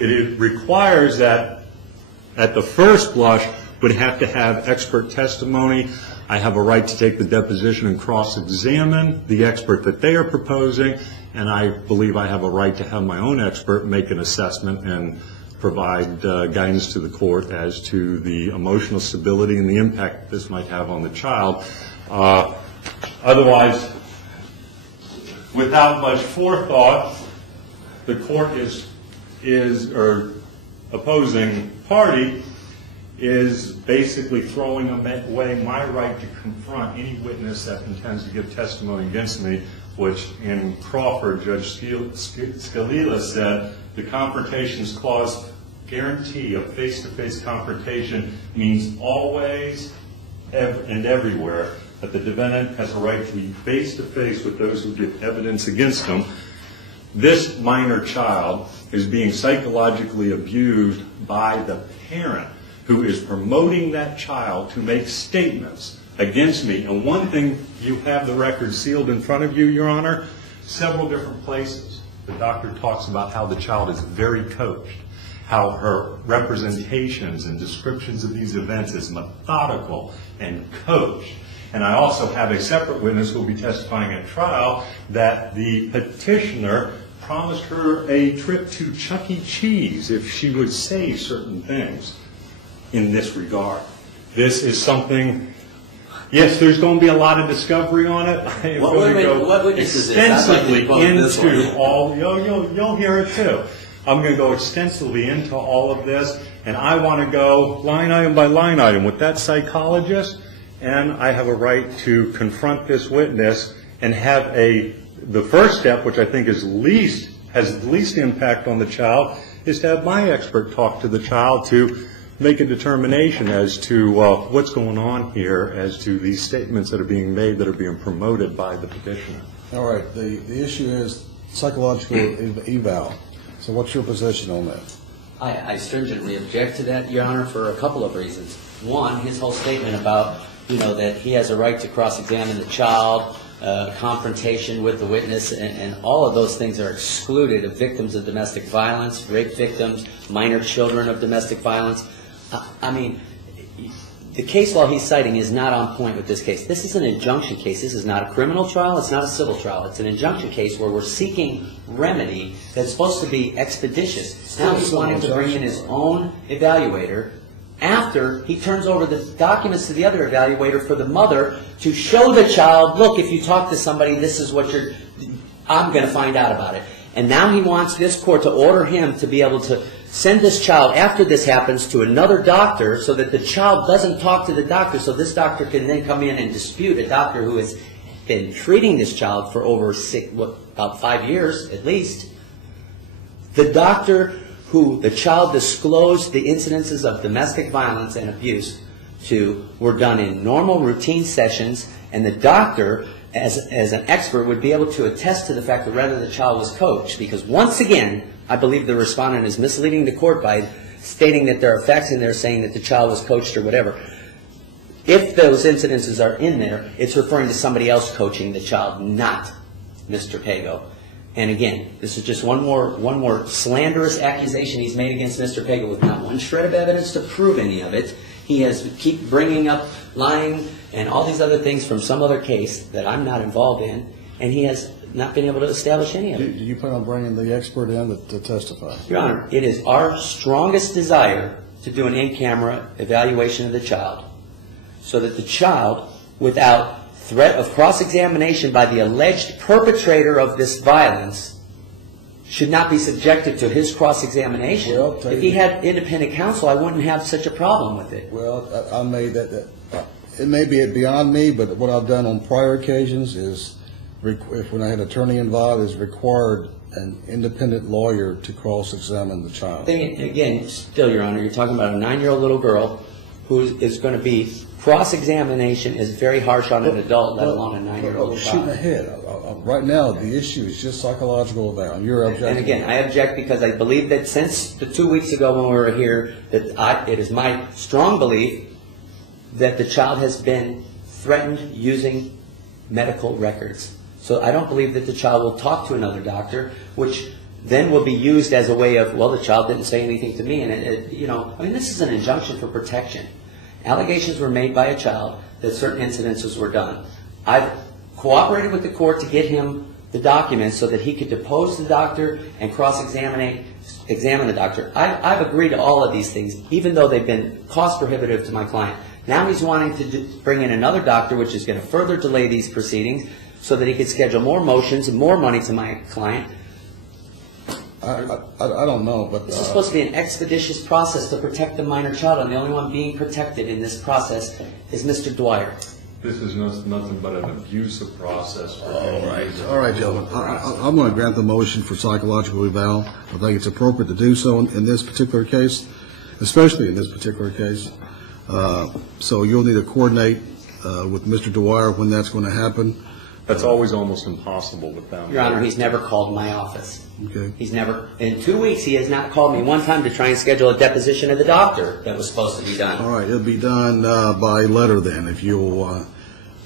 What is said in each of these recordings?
It requires that at the first blush would have to have expert testimony. I have a right to take the deposition and cross-examine the expert that they are proposing, and I believe I have a right to have my own expert make an assessment and provide guidance to the court as to the emotional stability and the impact this might have on the child. Otherwise, without much forethought, the court or opposing party is basically throwing away my right to confront any witness that intends to give testimony against me, which in Crawford, Judge Scalia said the Confrontations Clause guarantee of face-to-face confrontation means always and everywhere that the defendant has a right to be face-to-face with those who give evidence against him. This minor child is being psychologically abused by the parent who is promoting that child to make statements against me. And one thing, you have the record sealed in front of you, Your Honor, several different places. The doctor talks about how the child is very coached, how her representations and descriptions of these events is methodical and coached. And I also have a separate witness who will be testifying at trial that the petitioner promised her a trip to Chuck E. Cheese if she would say certain things in this regard. This is something, yes, there's going to be a lot of discovery on it. I am going to go extensively into all, you'll hear it too. I'm going to go extensively into all of this, and I want to go line item by line item with that psychologist, and I have a right to confront this witness and have the first step, which I think has the least impact on the child, is to have my expert talk to the child to make a determination as to what's going on here, as to these statements that are being made that are being promoted by the petitioner. All right. The issue is psychological eval. So what's your position on that? I stringently object to that, Your Honor, for a couple of reasons. One, his whole statement about, that he has a right to cross-examine the child, confrontation with the witness, and all of those things are excluded of victims of domestic violence, rape victims, minor children of domestic violence. I mean, the case law he's citing is not on point with this case. This is an injunction case. This is not a criminal trial. It's not a civil trial. It's an injunction case where we're seeking remedy that's supposed to be expeditious. Now he's wanting to bring in his own evaluator after he turns over the documents to the other evaluator for the mother to show the child, look, if you talk to somebody, this is what I'm going to find out about it. And now he wants this court to order him to be able to send this child, after this happens, to another doctor so that the child doesn't talk to the doctor, so this doctor can then come in and dispute a doctor who has been treating this child for over about 5 years at least. The doctor who the child disclosed the incidences of domestic violence and abuse to were done in normal routine sessions, and the doctor as an expert would be able to attest to the fact that whether the child was coached, because once again I believe the respondent is misleading the court by stating that there are facts in there saying that the child was coached or whatever. If those incidences are in there, it's referring to somebody else coaching the child, not Mr. Pago. And again, this is just one more slanderous accusation he's made against Mr. Pago with not one shred of evidence to prove any of it. He has keep bringing up lying and all these other things from some other case that I'm not involved in, and he has not been able to establish any of it. Do you plan on bringing the expert in to testify? Your Honor, it is our strongest desire to do an in-camera evaluation of the child so that the child, without threat of cross-examination by the alleged perpetrator of this violence, should not be subjected to his cross-examination. Well, if he had independent counsel, I wouldn't have such a problem with it. Well, it may be beyond me, but what I've done on prior occasions is, when I had an attorney involved, is required an independent lawyer to cross-examine the child. Again, still, Your Honor, you're talking about a 9-year-old little girl who is going to be, cross-examination is very harsh on an adult, let alone a 9-year-old child. Shooting ahead. Right now, the issue is just psychological eval. You're objecting. And again, I object because I believe that since the 2 weeks ago when we were here, that it is my strong belief that the child has been threatened using medical records. So I don't believe that the child will talk to another doctor, which then will be used as a way of, well, the child didn't say anything to me, and this is an injunction for protection. Allegations were made by a child that certain incidences were done. I've cooperated with the court to get him the documents so that he could depose the doctor and examine the doctor. I've agreed to all of these things, even though they've been cost prohibitive to my client. Now he's wanting to bring in another doctor, which is going to further delay these proceedings so that he could schedule more motions and more money to my client. I don't know, but This is supposed to be an expeditious process to protect the minor child, and the only one being protected in this process is Mr. Dwyer. This is nothing but an abusive process. For all right, gentlemen. I'm going to grant the motion for psychological eval. I think it's appropriate to do so in this particular case, especially in this particular case. So you'll need to coordinate with Mr. Dwyer when that's going to happen. That's always almost impossible with them. Your Honor, he's never called my office. Okay. He's never, in 2 weeks, he has not called me one time to try and schedule a deposition of the doctor that was supposed to be done. All right, it'll be done by letter then. If you'll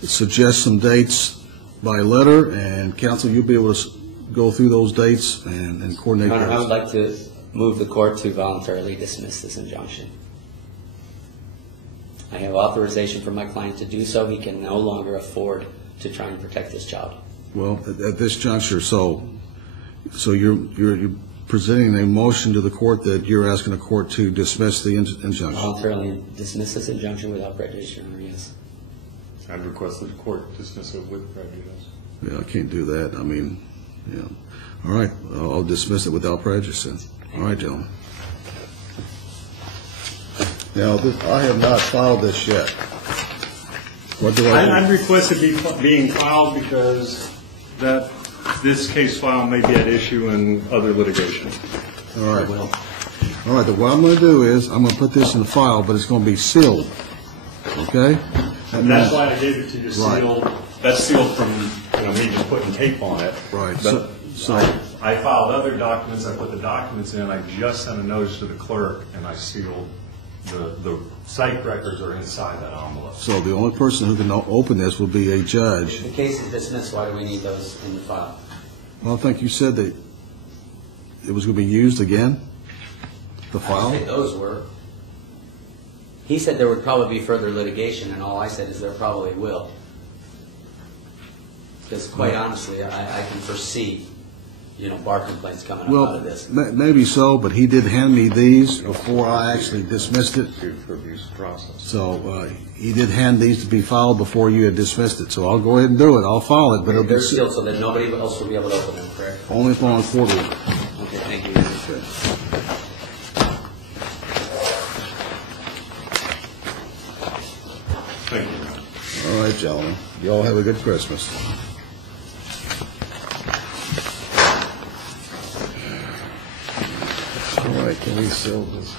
suggest some dates by letter, and counsel, you'll be able to go through those dates and coordinate. Your Honor, I those. would like to move the court to voluntarily dismiss this injunction. I have authorization from my client to do so. He can no longer afford to try and protect this child. Well, at this juncture, so you're presenting a motion to the court that you're asking the court to dismiss the injunction. Voluntarily dismiss this injunction without prejudice, Your Honor, yes. I'd request that the court dismiss it with prejudice. Yeah, I can't do that. I mean, yeah. All right, I'll dismiss it without prejudice then. All right, gentlemen. Now, I have not filed this yet. What do I do? I'd request it being filed because this case file may be at issue in other litigation. All right. All right, what I'm going to do is I'm going to put this in the file, but it's going to be sealed. Okay? And that's why I gave it to you sealed. Right. That's sealed from me just putting tape on it. Right. But So I filed other documents. I put the documents in. I just sent a notice to the clerk, and I sealed. The psych records are inside that envelope. So the only person who can open this will be a judge. If the case is dismissed, why do we need those in the file? Well, I think you said that it was going to be used again, the I file? didn't say those were. He said there would probably be further litigation, and all I said is there probably will. Because quite honestly, I can foresee, bar complaints coming up out of this. Maybe so, but he did hand me these before I actually dismissed it. For abuse process. So he did hand these to be filed before you had dismissed it. So I'll go ahead and do it. I'll file it, but it'll be They're sealed so that nobody else will be able to open them, correct? only upon court order. Okay, thank you. Thank you. All right, gentlemen. You all have a good Christmas. All right, can we seal this?